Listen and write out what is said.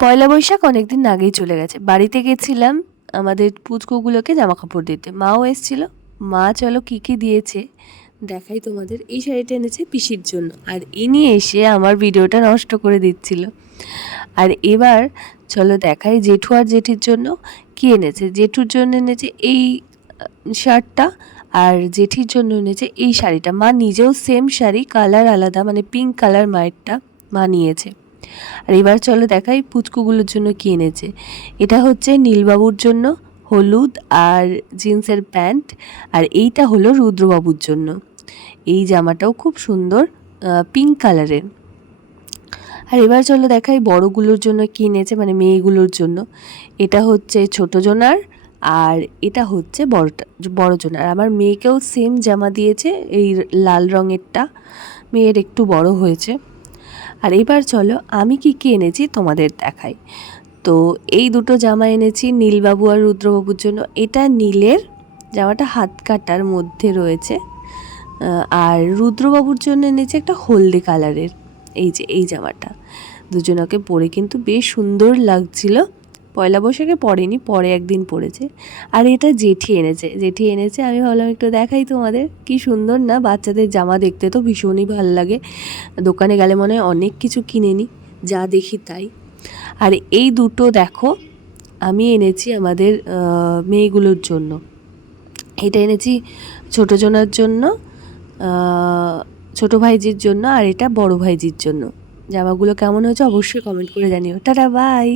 পয়লা বৈশাখ অনেকদিন আগেই চলে গেছে। বাড়িতে গেছিলাম আমাদের পুচকুগুলোকে জামা কাপড় দিতে, মাও এসেছিল। মা চলো কী কী দিয়েছে দেখাই তোমাদের। এই শাড়িটা এনেছে পিসির জন্য, আর ইনি এসে আমার ভিডিওটা নষ্ট করে দিচ্ছিল। আর এবার চলো দেখাই জেঠু আর জেঠির জন্য কী এনেছে। জেঠুর জন্য এনেছে এই শার্টটা, আর জেঠির জন্য এনেছে এই শাড়িটা। মা নিজেও সেম শাড়ি, কালার আলাদা, মানে পিঙ্ক কালার মায়েরটা মা নিয়েছে। আর এবার চলো দেখাই পুচকুগুলোর জন্য কী এনেছে। এটা হচ্ছে নীলবাবুর জন্য হলুদ আর জিন্সের প্যান্ট, আর এইটা হলো রুদ্রবাবুর জন্য। এই জামাটাও খুব সুন্দর, পিঙ্ক কালারের। আর এবার চলো দেখাই বড়গুলোর জন্য কী এনেছে, মানে মেয়েগুলোর জন্য। এটা হচ্ছে ছোটো জোনার, আর এটা হচ্ছে বড় জোনার। আমার মেয়েকেও সেম জামা দিয়েছে, এই লাল রঙেরটা, মেয়ের একটু বড় হয়েছে। আর এবার চলো আমি কি কী এনেছি তোমাদের দেখাই। তো এই দুটো জামা এনেছি নীলবাবু আর রুদ্রবাবুর জন্য। এটা নীলের জামাটা হাত কাটার মধ্যে রয়েছে, আর রুদ্রবাবুর জন্য এনেছি একটা হলদে কালারের। এই যে এই জামাটা দুজনকে পরে কিন্তু বেশ সুন্দর লাগছিল। পয়লা বৈশাখে পরেনি, পরে একদিন পরেছে। আর এটা জেঠি এনেছে। আমি ভাবলাম একটু দেখাই তোমাদের, কি সুন্দর না বাচ্চাদের জামা, দেখতে তো ভীষণই ভালো লাগে। দোকানে গেলে মনে হয় অনেক কিছু কিনে নিই, যা দেখি তাই। আর এই দুটো দেখো আমি এনেছি আমাদের মেয়েগুলোর জন্য। এটা এনেছি ছোটো জনার জন্য, ছোটো ভাইজির জন্য, আর এটা বড় ভাইজির জন্য। জামাগুলো কেমন হয়েছে অবশ্যই কমেন্ট করে জানিও। Tata, by.